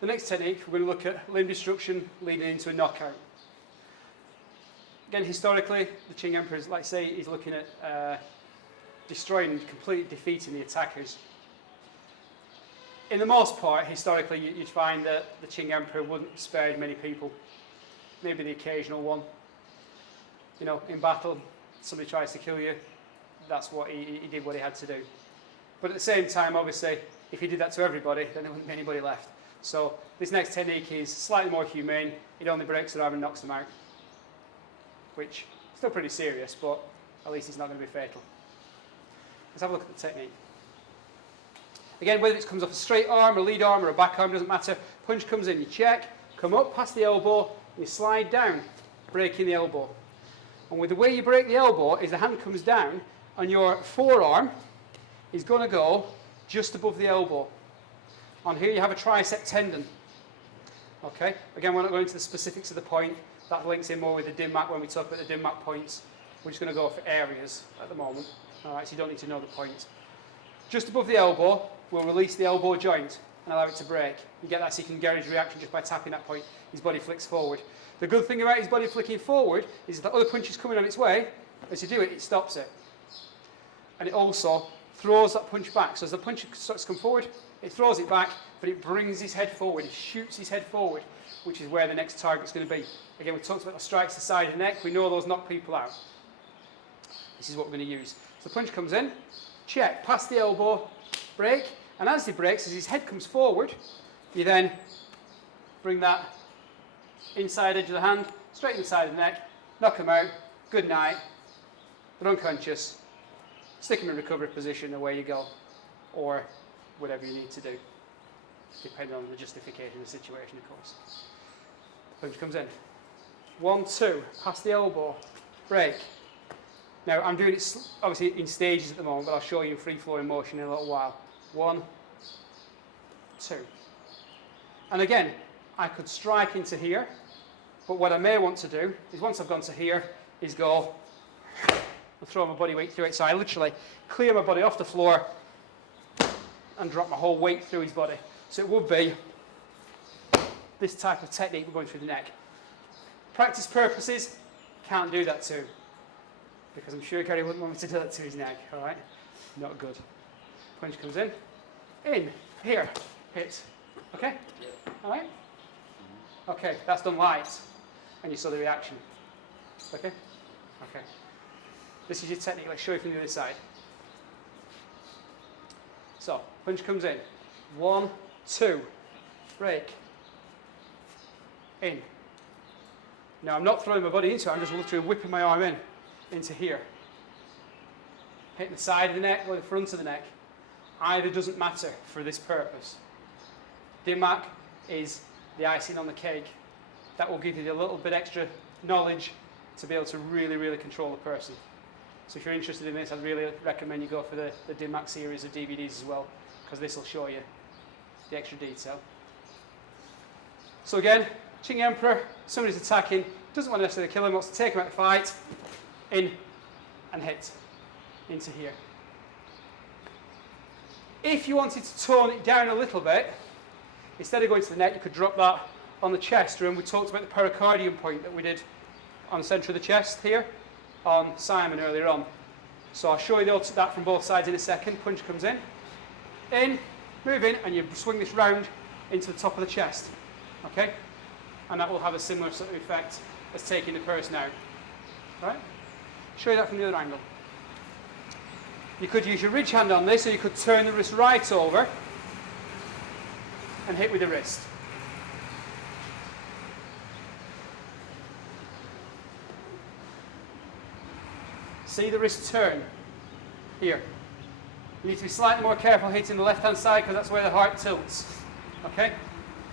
The next technique, we're going to look at limb destruction leading into a knockout. Again, historically, the Qin Emperor, like I say, is looking at destroying and completely defeating the attackers. In the most part, historically, you'd find that the Qin Emperor wouldn't spare many people. Maybe the occasional one. You know, in battle, somebody tries to kill you, that's what he did what he had to do. But at the same time, obviously, if he did that to everybody, then there wouldn't be anybody left. So this next technique is slightly more humane. It only breaks their arm and knocks them out, which is still pretty serious, but at least it's not going to be fatal. Let's have a look at the technique. Again, whether it comes off a straight arm, a lead arm, or a back arm, doesn't matter. Punch comes in, you check, come up past the elbow, and you slide down, breaking the elbow. And with the way you break the elbow is the hand comes down, and your forearm is going to go just above the elbow. On here you have a tricep tendon. Okay, again, we're not going into the specifics of the point. That links in more with the dim mat when we talk about the dim mat points. We're just going to go for areas at the moment. All right, so you don't need to know the point. Just above the elbow, we'll release the elbow joint and allow it to break. You get that so you can gauge reaction just by tapping that point. His body flicks forward. The good thing about his body flicking forward is that other punch is coming on its way. As you do it, it stops it. And it also throws that punch back. So as the punch starts to come forward, it throws it back, but it brings his head forward. It shoots his head forward, which is where the next target's going to be. Again, we talked about the strikes to the side of the neck. We know those knock people out. This is what we're going to use. So the punch comes in, check, past the elbow, break, and as he breaks, as his head comes forward, you then bring that inside edge of the hand, straight in the side of the neck, knock him out, good night, they're unconscious, stick him in recovery position, away you go, or whatever you need to do, depending on the justification of the situation, of course. Punch comes in. 1, 2, past the elbow, break. Now, I'm doing it obviously in stages at the moment, but I'll show you in free-flowing motion in a little while. 1, 2. And again, I could strike into here, but what I may want to do is once I've gone to here, is go and throw my body weight through it. So I literally clear my body off the floor and drop my whole weight through his body. So it would be this type of technique we're going through the neck. Practice purposes, can't do that to him, because I'm sure Gary wouldn't want me to do that to his neck, all right? Not good. Punch comes in, here, hit, okay? All right? Okay, that's done light, and you saw the reaction. Okay? Okay. This is your technique. Let's show you from the other side. So, punch comes in. 1, 2, break, in. Now, I'm not throwing my body into it, I'm just literally whipping my arm into here. Hit the side of the neck or the front of the neck. Either doesn't matter for this purpose. Dimac is the icing on the cake. That will give you a little bit extra knowledge to be able to really, really control the person. So if you're interested in this, I'd really recommend you go for the Dimac series of DVDs as well, because this will show you the extra detail. So again, Qin Emperor, somebody's attacking, doesn't want to necessarily kill him, wants to take him out of the fight, in and hit into here. If you wanted to tone it down a little bit, instead of going to the neck, you could drop that on the chest. Remember, we talked about the pericardium point that we did on the centre of the chest here on Simon earlier on. So I'll show you that from both sides in a second. Punch comes in, move in, and you swing this round into the top of the chest. Okay? And that will have a similar sort of effect as taking the person out. All right? Show you that from the other angle. You could use your ridge hand on this, or you could turn the wrist right over and hit with the wrist. See the wrist turn here. You need to be slightly more careful hitting the left-hand side because that's where the heart tilts. Okay?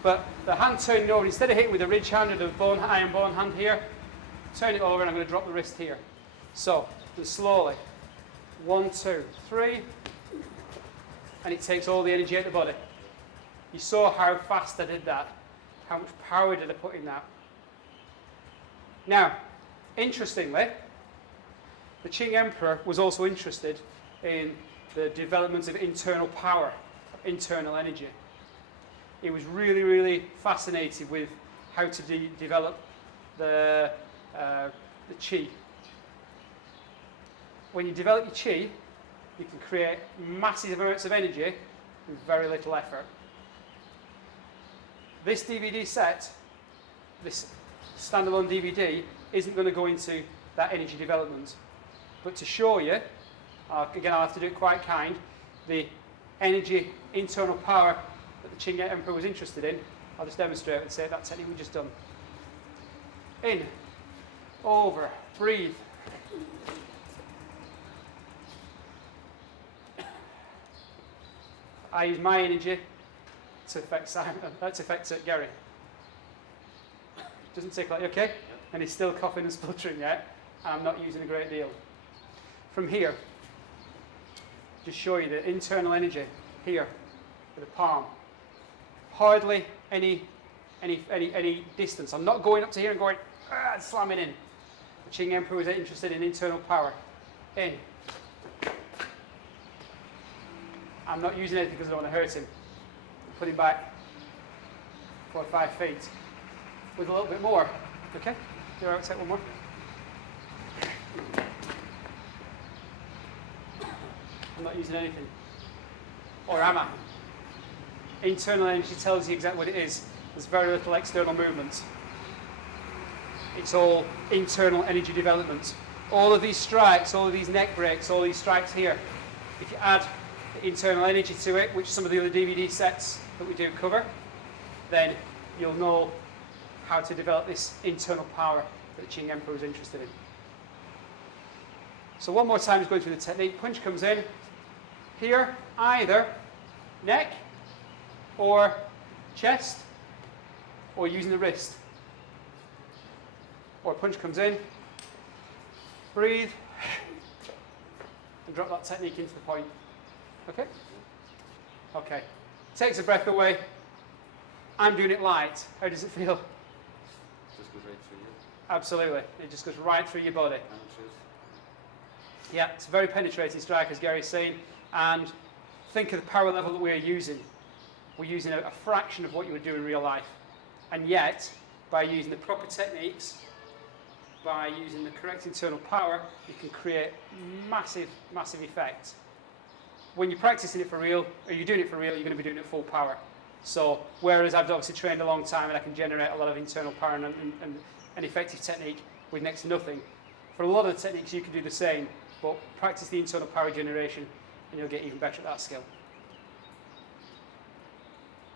But the hand turning over, instead of hitting with the ridge hand or the iron bone hand here, turn it over and I'm going to drop the wrist here. So, just slowly. 1, 2, 3. And it takes all the energy out of the body. You saw how fast I did that. How much power did I put in that? Now, interestingly, the Qin Emperor was also interested in the development of internal power, internal energy. he was really, really fascinated with how to develop the Qi. When you develop your Qi, you can create massive amounts of energy with very little effort. This DVD set, this standalone DVD, isn't going to go into that energy development. But to show you, again, I'll have to do it quite kind, the energy, internal power that the Qin Emperor was interested in, I'll just demonstrate and say that technique we just done. In, over, breathe. I use my energy to affect Simon, to affect Gary. Doesn't take like, okay? And he's still coughing and spluttering yet. I'm not using a great deal. From here, just show you the internal energy here with the palm. Hardly any distance. I'm not going up to here and going slamming in. The Qin Emperor was interested in internal power. In. I'm not using anything because I don't want to hurt him. Put him back 4 or 5 feet with a little bit more. Okay? You all right? Take one more. I'm not using anything. Or am I? Internal energy tells you exactly what it is. There's very little external movement. It's all internal energy development. All of these strikes, all of these neck breaks, all these strikes here, if you add the internal energy to it, which some of the other DVD sets that we do cover, then you'll know how to develop this internal power that the Qin Emperor was interested in. So one more time, just going through the technique. Punch comes in here, either neck or chest, or using the wrist. Or punch comes in, breathe, and drop that technique into the point. Okay? Okay. Takes the breath away. I'm doing it light. How does it feel? Just goes right through you. Absolutely. It just goes right through your body. Yeah, it's a very penetrating strike, as Gary's saying. And think of the power level that we're using. We're using a fraction of what you would do in real life. And yet, by using the proper techniques, by using the correct internal power, you can create massive, massive effect. When you're practicing it for real, or you're doing it for real, you're going to be doing it full power. So, whereas I've obviously trained a long time and I can generate a lot of internal power and an effective technique with next to nothing, for a lot of the techniques you can do the same, but practice the internal power generation and you'll get even better at that skill.